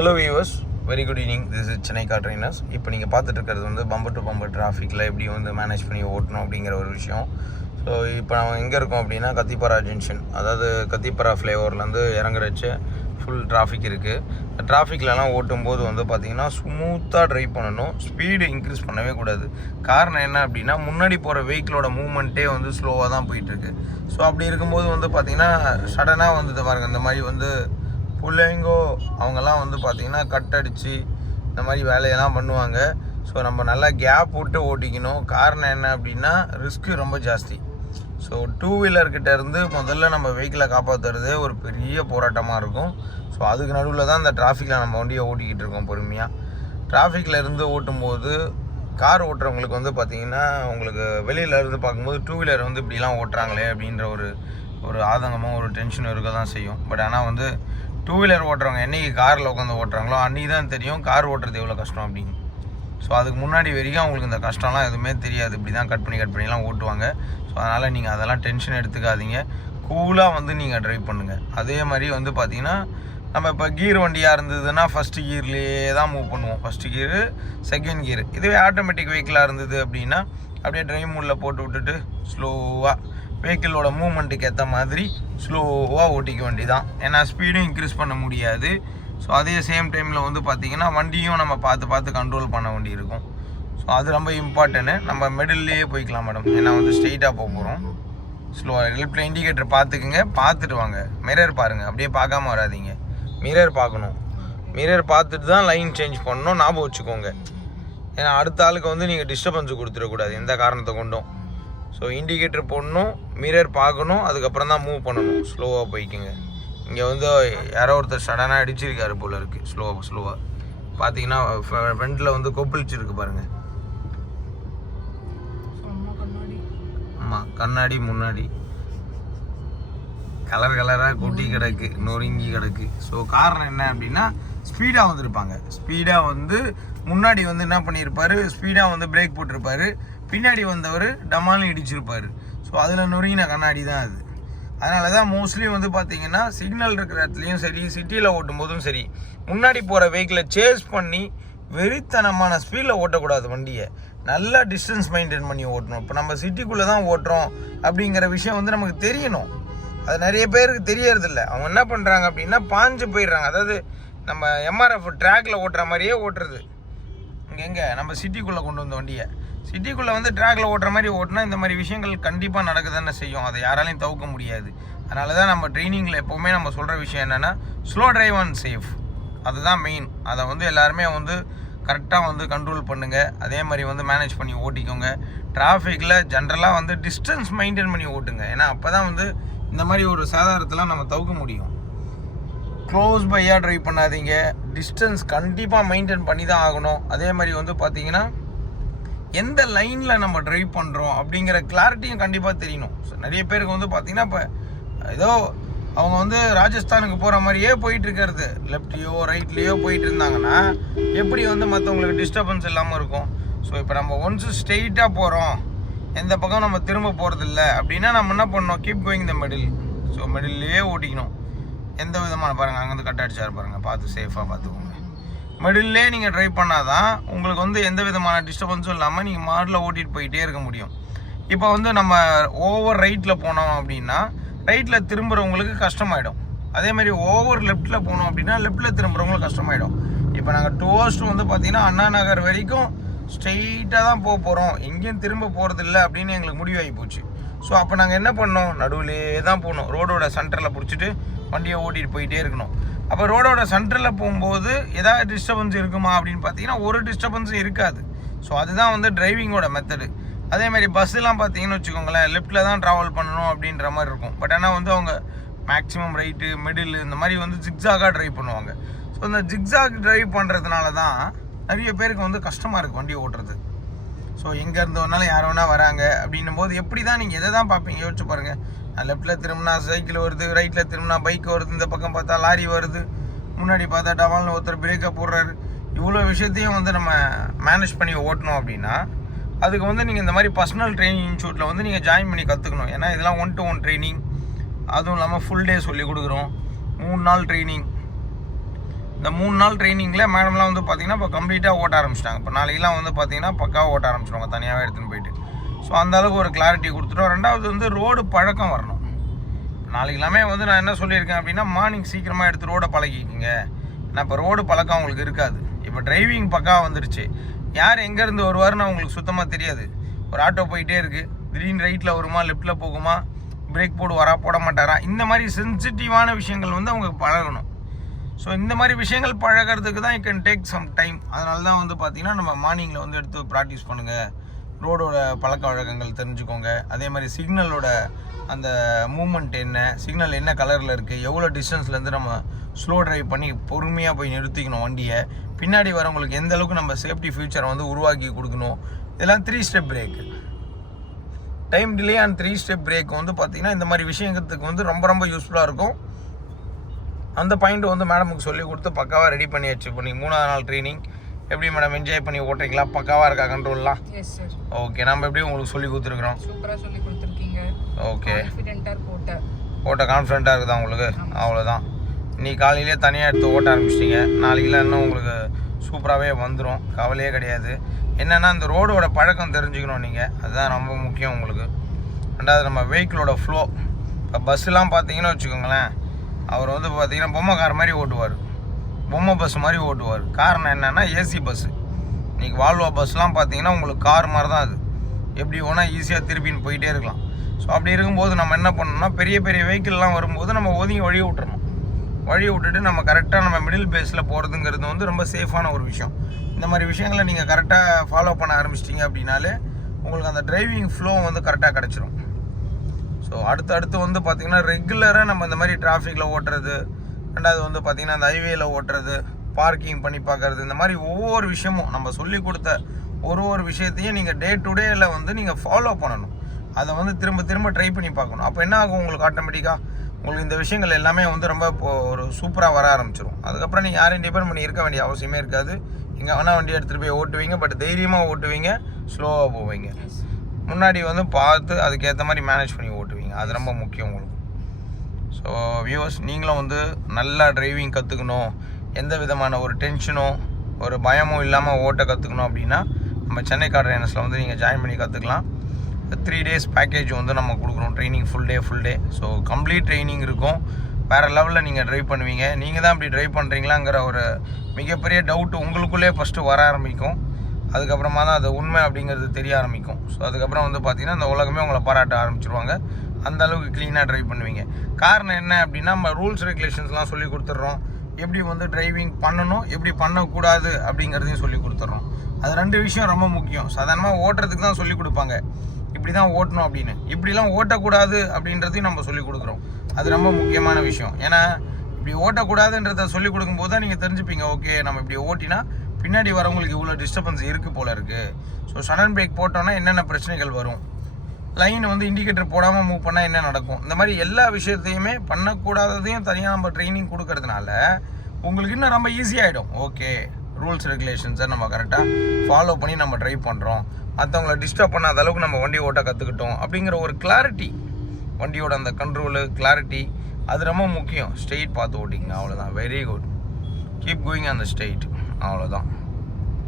Hello viewers, very good evening. This is Chennai ECR Trainers. இப்போ நீங்கள் பார்த்துட்டு இருக்கிறது வந்து பம்பர் டு பம்பர் டிராஃபிக்கில் எப்படி வந்து மேனேஜ் பண்ணி ஓட்டணும் அப்படிங்கிற ஒரு விஷயம். ஸோ இப்போ நம்ம எங்கே இருக்கோம் அப்படின்னா கத்திப்பாரா ஜங்ஷன், அதாவது கத்திப்பாரா ஃப்ளைஓவர்லேருந்து இறங்குறச்சு ஃபுல் டிராஃபிக் இருக்குது. இந்த டிராஃபிக்லலாம் ஓட்டும்போது வந்து பார்த்திங்கன்னா ஸ்மூத்தாக ட்ரைவ் பண்ணணும், ஸ்பீடு இன்க்ரீஸ் பண்ணவே கூடாது. காரணம் என்ன அப்படின்னா முன்னாடி போகிற வெஹிக்கிளோட மூவ்மெண்ட்டே வந்து ஸ்லோவாக தான் போயிட்டுருக்கு. ஸோ அப்படி இருக்கும்போது வந்து பார்த்திங்கன்னா சடனாக வந்து பாருங்கள், இந்த மாதிரி வந்து பிள்ளைங்கோ அவங்கெல்லாம் வந்து பார்த்திங்கன்னா கட் அடித்து இந்த மாதிரி வேலையெல்லாம் பண்ணுவாங்க. ஸோ நம்ம நல்லா கேப் விட்டு ஓட்டிக்கணும். காரணம் என்ன அப்படின்னா ரிஸ்க்கு ரொம்ப ஜாஸ்தி. ஸோ டூ வீலர்கிட்ட இருந்து முதல்ல நம்ம வெஹிக்கிளை காப்பாற்றுறதே ஒரு பெரிய போராட்டமாக இருக்கும். ஸோ அதுக்கு நடுவில் தான் இந்த டிராஃபிக்கில் நம்ம வண்டியை ஓட்டிக்கிட்டு இருக்கோம் பொறுமையாக. டிராஃபிக்கில் இருந்து ஓட்டும்போது கார் ஓட்டுறவங்களுக்கு வந்து பார்த்திங்கன்னா உங்களுக்கு வெளியில் இருந்து பார்க்கும்போது டூ வீலர் வந்து இப்படிலாம் ஓட்டுறாங்களே அப்படின்ற ஒரு ஆதங்கமும் ஒரு டென்ஷனும் இருக்க தான் செய்யும். பட் ஆனால் வந்து டூ வீலர் ஓட்டுறவங்க என்றைக்கு காரில் உட்காந்து ஓட்டுறாங்களோ அன்றைக்கி தான் தெரியும் கார் ஓட்டுறது எவ்வளோ கஷ்டம் அப்படின்னு. ஸோ அதுக்கு முன்னாடி வரைக்கும் அவங்களுக்கு இந்த கஷ்டம்லாம் எதுவுமே தெரியாது. இப்படி தான் கட் பண்ணிலாம் ஓட்டுவாங்க. ஸோ அதனால் நீங்கள் அதெல்லாம் டென்ஷன் எடுத்துக்காதீங்க, கூலாக வந்து நீங்கள் ட்ரைவ் பண்ணுங்கள். அதே மாதிரி வந்து பார்த்திங்கன்னா நம்ம இப்போ கீர் வண்டியாக இருந்ததுன்னா ஃபஸ்ட்டு கீர்லேயே தான் மூவ் பண்ணுவோம், ஃபஸ்ட்டு கீரு செகண்ட் கீரு. இதுவே ஆட்டோமேட்டிக் வெஹிக்கிளாக இருந்தது அப்படின்னா அப்படியே ட்ரைவ் மூடில் போட்டு விட்டுட்டு ஸ்லோவாக வெஹிக்கிளோட மூவ்மெண்ட்டுக்கு ஏற்ற மாதிரி ஸ்லோவாக ஓட்டிக்க வேண்டி தான். ஏன்னா ஸ்பீடும் இன்க்ரீஸ் பண்ண முடியாது. ஸோ அதே சேம் டைமில் வந்து பார்த்திங்கன்னா வண்டியும் நம்ம பார்த்து கண்ட்ரோல் பண்ண வேண்டி இருக்கும். ஸோ அது ரொம்ப இம்பார்ட்டன்ட்டு. நம்ம மிடில்லையே போய்க்கலாம் மேடம், ஏன்னா வந்து ஸ்ட்ரெயிட்டாக போக போகிறோம். ஸ்லோவாக லெஃப்ட்டில் இண்டிகேட்டர் பார்த்துக்குங்க, பார்த்துட்டு வாங்க. மிரர் பாருங்கள், அப்படியே பார்க்காம வராதிங்க, மிரர் பார்க்கணும். மிரர் பார்த்துட்டு தான் லைன் சேஞ்ச் பண்ணணும், ஞாபகம் வச்சுக்கோங்க. ஏன்னா அடுத்த ஆளுக்கு வந்து நீங்கள் டிஸ்டர்பன்ஸு கொடுத்துடக்கூடாது எந்த காரணத்தை கொண்டும். ஸோ இண்டிகேட்டர் போடணும், மிரர் பார்க்கணும், அதுக்கப்புறம் தான் மூவ் பண்ணணும். ஸ்லோவாக போய்க்குங்க. இங்கே வந்து யாரோ ஒருத்தர் சடனாக அடிச்சிருக்காரு போல் இருக்குது. ஸ்லோவாக பார்த்தீங்கன்னா ஃப்ரண்ட்டில் வந்து கொப்பளிச்சிருக்கு பாருங்கள். ஆமாம், கண்ணாடி முன்னாடி கலராக கொட்டி கிடக்கு, நொறுங்கி கிடக்கு. ஸோ காரணம் என்ன அப்படின்னா ஸ்பீடாக வந்துருப்பாங்க. ஸ்பீடாக வந்து முன்னாடி வந்து என்ன பண்ணியிருப்பார், ஸ்பீடாக வந்து பிரேக் போட்டிருப்பார், பின்னாடி வந்தவர் டமாலும் இடிச்சிருப்பார். ஸோ அதில் நொறுங்கின கண்ணாடி தான் அது. அதனால தான் மோஸ்ட்லி வந்து பார்த்திங்கன்னா சிக்னல் இருக்கிற இடத்துலையும் சரி, சிட்டியில் ஓட்டும் போதும் சரி, முன்னாடி போகிற வெஹிக்கிளை சேஸ் பண்ணி வெறித்தனமான ஸ்பீடில் ஓட்டக்கூடாது. வண்டியை நல்லா டிஸ்டன்ஸ் மெயின்டைன் பண்ணி ஓட்டணும். இப்போ நம்ம சிட்டிக்குள்ளே தான் ஓட்டுறோம் அப்படிங்கிற விஷயம் வந்து நமக்கு தெரியணும். அது நிறைய பேருக்கு தெரியறதில்ல. அவங்க என்ன பண்ணுறாங்க அப்படின்னா பாஞ்சு போயிடுறாங்க. அதாவது நம்ம எம்ஆர்எஃப் ட்ராக்கில் ஓட்டுற மாதிரியே ஓட்டுறது. எங்கே நம்ம சிட்டிக்குள்ளே கொண்டு வந்த வண்டியை சிட்டிக்குள்ளே வந்து ட்ராக்கில் ஓட்டுற மாதிரி ஓட்டினா இந்த மாதிரி விஷயங்கள் கண்டிப்பாக நடக்க தானே செய்யும். அதை யாராலையும் தவிர்க்க முடியாது. அதனால தான் நம்ம ட்ரைனிங்கில் எப்போவுமே நம்ம சொல்கிற விஷயம் என்னென்னா ஸ்லோ ட்ரைவ் அண்ட் சேஃப், அதுதான் மெயின். அதை வந்து எல்லாருமே வந்து கரெக்டாக வந்து கண்ட்ரோல் பண்ணுங்கள். அதே மாதிரி வந்து மேனேஜ் பண்ணி ஓட்டிக்கோங்க. டிராஃபிக்கில் ஜென்ரலாக வந்து டிஸ்டன்ஸ் மெயின்டைன் பண்ணி ஓட்டுங்க. ஏன்னா அப்போ தான் வந்து இந்த மாதிரி ஒரு சாதாரணத்தெலாம் நம்ம தவிர்க்க முடியும். க்ளோஸ் பையாக ட்ரைவ் பண்ணாதீங்க, டிஸ்டன்ஸ் கண்டிப்பாக மெயின்டைன் பண்ணி தான் ஆகணும். அதே மாதிரி வந்து பார்த்திங்கன்னா எந்த லைனில் நம்ம ட்ரைவ் பண்ணுறோம் அப்படிங்கிற கிளாரிட்டியும் கண்டிப்பாக தெரியணும். ஸோ நிறைய பேருக்கு வந்து பார்த்திங்கன்னா இப்போ ஏதோ அவங்க வந்து ராஜஸ்தானுக்கு போகிற மாதிரியே போயிட்டுருக்கிறது, லெஃப்ட்லேயோ ரைட்லேயோ போயிட்டு இருந்தாங்கன்னா எப்படி வந்து மற்றவங்களுக்கு டிஸ்டர்பன்ஸ் இல்லாமல் இருக்கும். ஸோ இப்போ நம்ம ஒன்ஸு ஸ்ட்ரெயிட்டாக போகிறோம், எந்த பக்கம் நம்ம திரும்ப போகிறதில்ல அப்படின்னா நம்ம என்ன பண்ணணும், keep going the middle. So மிடில்லையே ஓட்டிக்கணும். எந்த விதமான பாருங்கள், அங்கேருந்து கட் அடிச்சார் பாருங்கள், பார்த்து சேஃபாக பார்த்துக்கோங்க. மிடில்லே நீங்கள் ட்ரைவ் பண்ணால் தான் உங்களுக்கு வந்து எந்த விதமான டிஸ்டர்பன்ஸும் இல்லாமல் நீங்கள் மாடில் ஓட்டிகிட்டு போயிட்டே இருக்க முடியும். இப்போ வந்து நம்ம ஓவர் ரைட்டில் போனோம் அப்படின்னா ரைட்டில் திரும்புகிறவங்களுக்கு கஷ்டமாயிடும். அதேமாதிரி ஓவர் லெஃப்ட்டில் போனோம் அப்படின்னா லெஃப்ட்டில் திரும்புகிறவங்களுக்கு கஷ்டமாயிடும். இப்போ நாங்கள் டோஸ்ட் வந்து பார்த்திங்கன்னா அண்ணா நகர் வரைக்கும் ஸ்ட்ரெயிட்டாக தான் போக போகிறோம், எங்கேயும் திரும்ப போகிறதில்ல அப்படின்னு எங்களுக்கு முடிவாகி போச்சு. ஸோ அப்போ நாங்கள் என்ன பண்ணோம், நடுவிலே தான் போகணும். ரோடோட சென்டரில் பிடிச்சிட்டு வண்டியை ஓட்டிகிட்டு போயிட்டே இருக்கணும். அப்போ ரோடோட சென்டரில் போகும்போது ஏதாவது டிஸ்டர்பன்ஸ் இருக்குமா அப்படின்னு பார்த்தீங்கன்னா ஒரு டிஸ்டர்பன்ஸும் இருக்காது. ஸோ அதுதான் வந்து டிரைவிங்கோட மெத்தடு. அதேமாதிரி பஸ்ஸெலாம் பார்த்தீங்கன்னு வச்சுக்கோங்களேன், லெஃப்ட்டில் தான் ட்ராவல் பண்ணணும் அப்படின்ற மாதிரி இருக்கும். பட் ஆனால் வந்து அவங்க மேக்ஸிமம் ரைட்டு மிடில் இந்த மாதிரி வந்து ஜிக்ஸாகாக ட்ரைவ் பண்ணுவாங்க. ஸோ இந்த ஜிக்ஸாக் ட்ரைவ் பண்ணுறதுனால தான் நிறைய பேருக்கு வந்து கஷ்டமாக இருக்குது வண்டி ஓட்டுறது. ஸோ எங்கே இருந்தவனாலும் யார் வேணா வராங்க அப்படின்னும் போது எப்படி தான் நீங்கள் எதை தான் பார்ப்பீங்க, யோசிச்சு பாருங்கள். லெஃப்ட்டில் திரும்பினா சைக்கிள் வருது, ரைட்டில் திரும்பினா பைக் வருது, இந்த பக்கம் பார்த்தா லாரி வருது, முன்னாடி பார்த்தா டவால்னு ஒருத்தர் பிரேக்கை போடுறாரு. இவ்வளோ விஷயத்தையும் வந்து நம்ம மேனேஜ் பண்ணி ஓட்டணும் அப்படின்னா அதுக்கு வந்து நீங்கள் இந்த மாதிரி பர்சனல் ட்ரைனிங் இன்ஸ்டியூட்டில் வந்து நீங்கள் ஜாயின் பண்ணி கற்றுக்கணும். ஏன்னா இதெல்லாம் 1-to-1 ட்ரைனிங், அதுவும் இல்லாமல் ஃபுல் டே சொல்லி கொடுக்குறோம், 3 நாள் ட்ரைனிங். இந்த 3 நாள் ட்ரைனிங்கில் மேடம்லாம் வந்து பார்த்திங்கன்னா இப்போ கம்ப்ளீட்டாக ஓட்ட ஆரம்பிச்சிட்டாங்க. இப்போ நாளைக்கெல்லாம் வந்து பார்த்திங்கன்னா பக்காவாக ஓட்ட ஆரம்பிச்சிடுவாங்க தனியாகவே எடுத்துன்னு போயிட்டு. ஸோ அந்தளவுக்கு ஒரு கிளாரிட்டி கொடுத்துட்டோம். ரெண்டாவது வந்து ரோடு பழக்கம் வரணும். நாளைக்கு எல்லாமே வந்து நான் என்ன சொல்லியிருக்கேன் அப்படின்னா மார்னிங் சீக்கிரமாக எடுத்து ரோடை பழகிக்கிங்க. ஏன்னா இப்போ ரோடு பழக்கம் அவங்களுக்கு இருக்காது. இப்போ டிரைவிங் பக்காவாக வந்துருச்சு. யார் எங்கேருந்து வருவாருன்னு அவங்களுக்கு சுத்தமாக தெரியாது. ஒரு ஆட்டோ போயிட்டே இருக்குது, திடீர்னு ரைட்டில் வருமா லெஃப்ட்டில் போகுமா, பிரேக் போடுவாரா போட மாட்டாரா, இந்த மாதிரி சென்சிட்டிவான விஷயங்கள் வந்து அவங்க பழகணும். ஸோ இந்த மாதிரி விஷயங்கள் பழகிறதுக்கு தான் கேன் டேக் சம் டைம். அதனால தான் வந்து பார்த்திங்கன்னா நம்ம மார்னிங்கில் வந்து எடுத்து ப்ராக்டிஸ் பண்ணுங்கள். ரோடோட பழக்க வழக்கங்கள் தெரிஞ்சுக்கோங்க. அதே மாதிரி சிக்னலோட அந்த மூமெண்ட் என்ன, சிக்னல் என்ன கலரில் இருக்குது, எவ்வளோ டிஸ்டன்ஸ்லேருந்து நம்ம ஸ்லோ ட்ரைவ் பண்ணி பொறுமையாக போய் நிறுத்திக்கணும் வண்டியை, பின்னாடி வரவங்களுக்கு எந்த அளவுக்கு நம்ம சேஃப்டி ஃபியூச்சரை வந்து உருவாக்கி கொடுக்கணும். இதெல்லாம் 3 step break. Time delay and 3 step break வந்து பார்த்திங்கன்னா இந்த மாதிரி விஷயத்துக்கு வந்து ரொம்ப ரொம்ப யூஸ்ஃபுல்லாக இருக்கும். அந்த பாயிண்ட் வந்து மேடமுக்கு சொல்லி கொடுத்து பக்காவாக ரெடி பண்ணியாச்சு. இப்போ நீங்கள் 3ஆவது நாள் ட்ரைனிங் எப்படி மேடம் என்ஜாய் பண்ணி ஓட்டுறீங்களா? பக்காவாக இருக்கா கண்ட்ரோல்லாம்? Yes sir. ஓகே, நம்ம எப்படி உங்களுக்கு சொல்லி கொடுத்துருக்குறோம்? சூப்பராக சொல்லி கொடுத்துருக்கீங்க. ஓகே, ஓட்ட கான்ஃபிடென்ட்டாக இருக்குதா உங்களுக்கு? அவ்வளோதான். நீ காலையிலே தனியாக எடுத்து ஓட்ட ஆரம்பிச்சிட்டிங்க. நாளைக்கெல்லாம் இன்னும் உங்களுக்கு சூப்பராகவே வந்துடும், கவலையே கிடையாது. என்னென்னா இந்த ரோடோட பழக்கம் தெரிஞ்சுக்கணும் நீங்கள், அதுதான் ரொம்ப முக்கியம் உங்களுக்கு. ரெண்டாவது நம்ம வெஹிக்கிளோட ஃப்ளோ. இப்போ பஸ்ஸெலாம் பார்த்தீங்கன்னு வச்சுக்கோங்களேன், அவர் வந்து பார்த்தீங்கன்னா பொம்மை கார் மாதிரி ஓட்டுவார், பொம்மை பஸ் மாதிரி ஓட்டுவார். காரணம் என்னென்னா ஏசி பஸ்ஸு. இன்றைக்கி வால்வோ பஸ்லாம் பார்த்தீங்கன்னா உங்களுக்கு கார் மாதிரி தான். அது எப்படி வேணால் ஈஸியாக திருப்பின்னு போயிட்டே இருக்கலாம். ஸோ அப்படி இருக்கும்போது நம்ம என்ன பண்ணணும்னா பெரிய பெரிய வெஹிக்கிள்லாம் வரும்போது நம்ம ஒதுங்கி வழி விட்டுறணும். வழி விட்டுட்டு நம்ம கரெக்டாக நம்ம மிடில் பேஸில் போகிறதுங்கிறது வந்து ரொம்ப சேஃபான ஒரு விஷயம். இந்த மாதிரி விஷயங்களை நீங்கள் கரெக்டாக ஃபாலோ பண்ண ஆரம்பிச்சிட்டிங்க அப்படின்னாலே உங்களுக்கு அந்த டிரைவிங் ஃப்ளோ வந்து கரெக்டாக கிடச்சிரும். ஸோ அடுத்து வந்து பார்த்திங்கன்னா ரெகுலராக நம்ம இந்த மாதிரி டிராஃபிக்கில் ஓட்டுறது, ரெண்டாவது வந்து பார்த்திங்கன்னா அந்த ஹைவேயில் ஓட்டுறது, பார்க்கிங் பண்ணி பார்க்குறது, இந்த மாதிரி ஒவ்வொரு விஷயமும் நம்ம சொல்லி கொடுத்த ஒரு விஷயத்தையும் நீங்கள் டே டு டேயில் வந்து நீங்கள் ஃபாலோ பண்ணணும். அதை வந்து திரும்ப ட்ரை பண்ணி பார்க்கணும். அப்போ என்ன ஆகும், உங்களுக்கு ஆட்டோமேட்டிக்காக உங்களுக்கு இந்த விஷயங்கள் எல்லாமே வந்து ரொம்ப ஒரு சூப்பராக வர ஆரம்பிச்சிடும். அதுக்கப்புறம் நீங்கள் யாரையும் டிபெண்ட் பண்ணி இருக்க வேண்டிய அவசியமே இருக்காது. எங்கே வேணால் வண்டி எடுத்துகிட்டு போய் ஓட்டுவீங்க, பட் தைரியமாக ஓட்டுவீங்க, ஸ்லோவாக போவீங்க. முன்னாடி வந்து பார்த்து அதுக்கேற்ற மாதிரி மேனேஜ் பண்ணி ஓட்டுவீங்க. அது ரொம்ப முக்கியம் உங்களுக்கு. ஸோ வியூவர்ஸ், நீங்களும் வந்து நல்லா டிரைவிங் கற்றுக்கணும், எந்த விதமான ஒரு டென்ஷனோ ஒரு பயமும் இல்லாமல் ஓட்ட கற்றுக்கணும் அப்படின்னா நம்ம சென்னை கார் ட்ரைனர்ஸில் வந்து நீங்கள் ஜாயின் பண்ணி கற்றுக்கலாம். 3 days பேக்கேஜ் வந்து நம்ம கொடுக்குறோம். Training full day. So complete training இருக்கும். வேறு லெவலில் நீங்கள் ட்ரைவ் பண்ணுவீங்க. நீங்கள் தான் இப்படி ட்ரைவ் பண்ணுறீங்களாங்கிற ஒரு மிகப்பெரிய டவுட்டு உங்களுக்குள்ளே ஃபஸ்ட்டு வர ஆரம்பிக்கும். அதுக்கப்புறமா தான் அது உண்மை அப்படிங்கிறது தெரிய ஆரம்பிக்கும். ஸோ அதுக்கப்புறம் வந்து பார்த்திங்கன்னா இந்த உலகமே உங்களை பாராட்ட ஆரம்பிச்சிருவாங்க. அந்த அளவுக்கு க்ளீனாக ட்ரைவ் பண்ணுவீங்க. காரணம் என்ன அப்படின்னா நம்ம ரூல்ஸ் ரெகுலேஷன்ஸ்லாம் சொல்லி கொடுத்துட்றோம். எப்படி வந்து டிரைவிங் பண்ணணும், எப்படி பண்ணக்கூடாது அப்படிங்கிறதையும் சொல்லி கொடுத்துட்றோம். அது 2 விஷயம் ரொம்ப முக்கியம். சாதாரணமாக ஓட்டுறதுக்கு தான் சொல்லி கொடுப்பாங்க, இப்படி தான் ஓட்டணும் அப்படின்னு. இப்படிலாம் ஓட்டக்கூடாது அப்படின்றதையும் நம்ம சொல்லிக் கொடுக்குறோம். அது ரொம்ப முக்கியமான விஷயம். ஏன்னா இப்படி ஓட்டக்கூடாதுன்றதை சொல்லிக் கொடுக்கும்போது தான் நீங்கள் தெரிஞ்சுப்பீங்க, ஓகே நம்ம இப்படி ஓட்டினா பின்னாடி வரவங்களுக்கு இவ்வளோ டிஸ்டர்பன்ஸ் இருக்குது போல இருக்குது. ஸோ சடன் பிரேக் போட்டோன்னா என்னென்ன பிரச்சனைகள் வரும், லைன் வந்து இண்டிகேட்டர் போடாமல் மூவ் பண்ணால் என்ன நடக்கும், இந்த மாதிரி எல்லா விஷயத்தையுமே பண்ணக்கூடாததையும் தனியாக நம்ம ட்ரைனிங் கொடுக்கறதுனால உங்களுக்கு இன்னும் ரொம்ப ஈஸியாகிடும். ஓகே, ரூல்ஸ் ரெகுலேஷன்ஸை நம்ம கரெக்டாக ஃபாலோ பண்ணி நம்ம ட்ரைவ் பண்ணுறோம், மற்றவங்கள டிஸ்டர்ப் பண்ணாத அளவுக்கு நம்ம வண்டி ஓட்ட கற்றுக்கிட்டோம் அப்படிங்கிற ஒரு கிளாரிட்டி, வண்டியோட அந்த கண்ட்ரோலு கிளாரிட்டி, அது ரொம்ப முக்கியம். ஸ்ட்ரெயிட் பார்த்து ஓட்டிங்க, அவ்வளோதான். Very good, keep going on the straight, அவ்வளோதான்.